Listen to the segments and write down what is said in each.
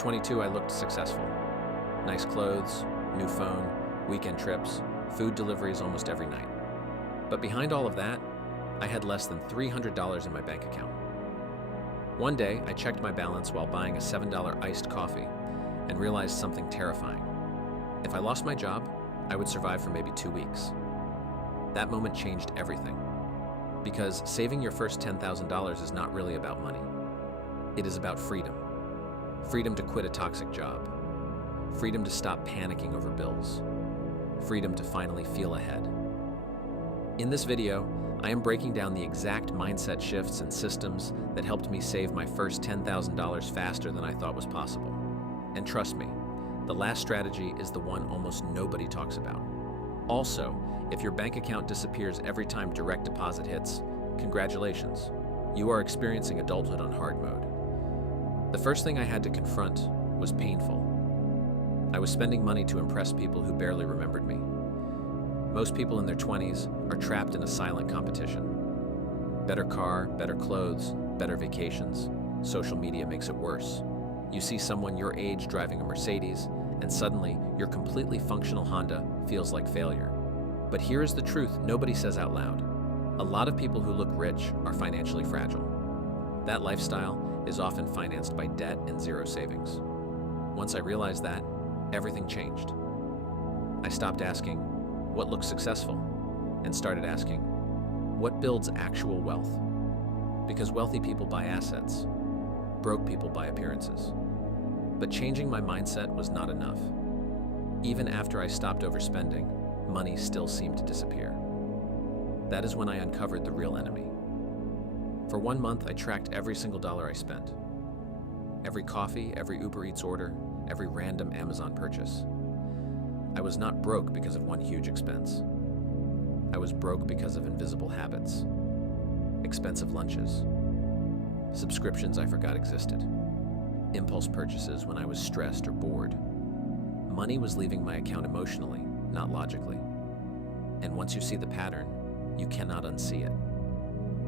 22, I looked successful. Nice clothes, new phone, weekend trips, food deliveries almost every night. But behind all of that, I had less than $300 in my bank account. One day, I checked my balance while buying a $7 iced coffee and realized something terrifying. If I lost my job, I would survive for maybe 2 weeks. That moment changed everything. Because saving your first $10,000 is not really about money. It is about freedom. Freedom to quit a toxic job. Freedom to stop panicking over bills. Freedom to finally feel ahead. In this video, I am breaking down the exact mindset shifts and systems that helped me save my first $10,000 faster than I thought was possible. And trust me, the last strategy is the one almost nobody talks about. Also, if your bank account disappears every time direct deposit hits, congratulations. You are experiencing adulthood on hard mode. The first thing I had to confront was painful. I was spending money to impress people who barely remembered me. Most people in their 20s are trapped in a silent competition. Better car, better clothes, better vacations. Social media makes it worse. You see someone your age driving a Mercedes, and suddenly your completely functional Honda feels like failure. But here is the truth nobody says out loud. A lot of people who look rich are financially fragile. That lifestyle is often financed by debt and zero savings. Once I realized that, everything changed. I stopped asking, what looks successful? And started asking, what builds actual wealth? Because wealthy people buy assets, broke people buy appearances. But changing my mindset was not enough. Even after I stopped overspending, money still seemed to disappear. That is when I uncovered the real enemy. For 1 month, I tracked every single dollar I spent. Every coffee, every Uber Eats order, every random Amazon purchase. I was not broke because of one huge expense. I was broke because of invisible habits. Expensive lunches. Subscriptions I forgot existed. Impulse purchases when I was stressed or bored. Money was leaving my account emotionally, not logically. And once you see the pattern, you cannot unsee it.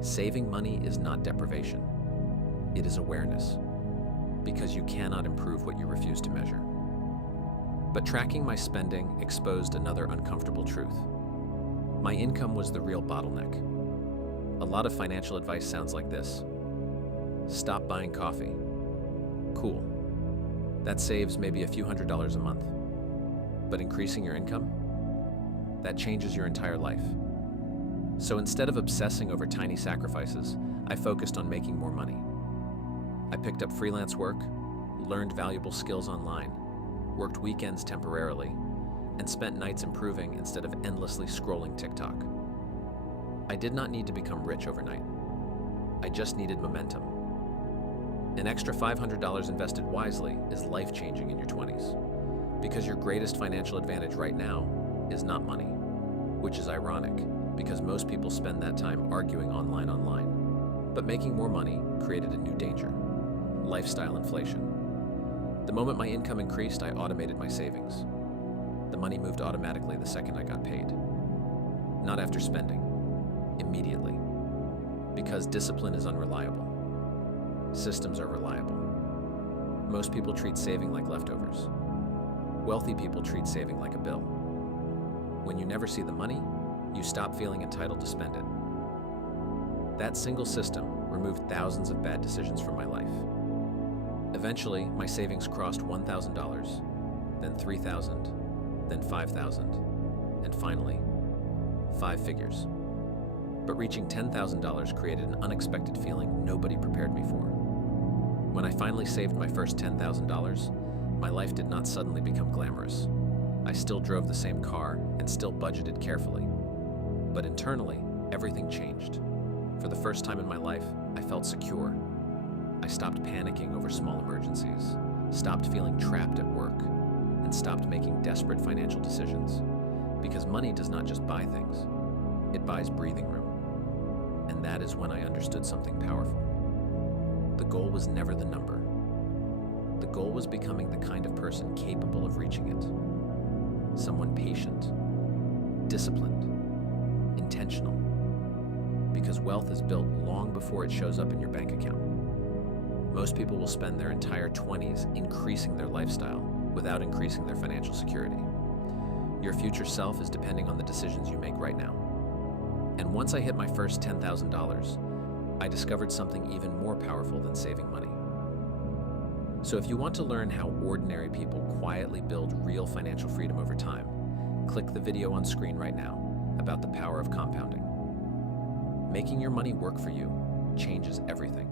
Saving money is not deprivation. It is awareness. Because you cannot improve what you refuse to measure. But tracking my spending exposed another uncomfortable truth. My income was the real bottleneck. A lot of financial advice sounds like this. Stop buying coffee. Cool. That saves maybe a few $100s a month. But increasing your income? That changes your entire life. So instead of obsessing over tiny sacrifices, I focused on making more money. I picked up freelance work, learned valuable skills online, worked weekends temporarily, and spent nights improving instead of endlessly scrolling TikTok. I did not need to become rich overnight. I just needed momentum. An extra $500 invested wisely is life-changing in your 20s, because your greatest financial advantage right now is not money, which is ironic because most people spend that time arguing online. But making more money created a new danger: lifestyle inflation. The moment my income increased, I automated my savings. The money moved automatically the second I got paid. Not after spending, immediately. Because discipline is unreliable. Systems are reliable. Most people treat saving like leftovers. Wealthy people treat saving like a bill. When you never see the money, you stop feeling entitled to spend it. That single system removed thousands of bad decisions from my life. Eventually, my savings crossed $1,000, then $3,000, then $5,000, and finally, 5 figures. But reaching $10,000 created an unexpected feeling nobody prepared me for. When I finally saved my first $10,000, my life did not suddenly become glamorous. I still drove the same car and still budgeted carefully. But internally, everything changed. For the first time in my life, I felt secure. I stopped panicking over small emergencies, stopped feeling trapped at work, and stopped making desperate financial decisions. Because money does not just buy things, it buys breathing room. And that is when I understood something powerful. The goal was never the number. The goal was becoming the kind of person capable of reaching it. Someone patient, disciplined, intentional. Because wealth is built long before it shows up in your bank account. Most people will spend their entire 20s increasing their lifestyle without increasing their financial security. Your future self is depending on the decisions you make right now. And once I hit my first $10,000, I discovered something even more powerful than saving money. So if you want to learn how ordinary people quietly build real financial freedom over time, click the video on screen right now about the power of compounding. Making your money work for you changes everything.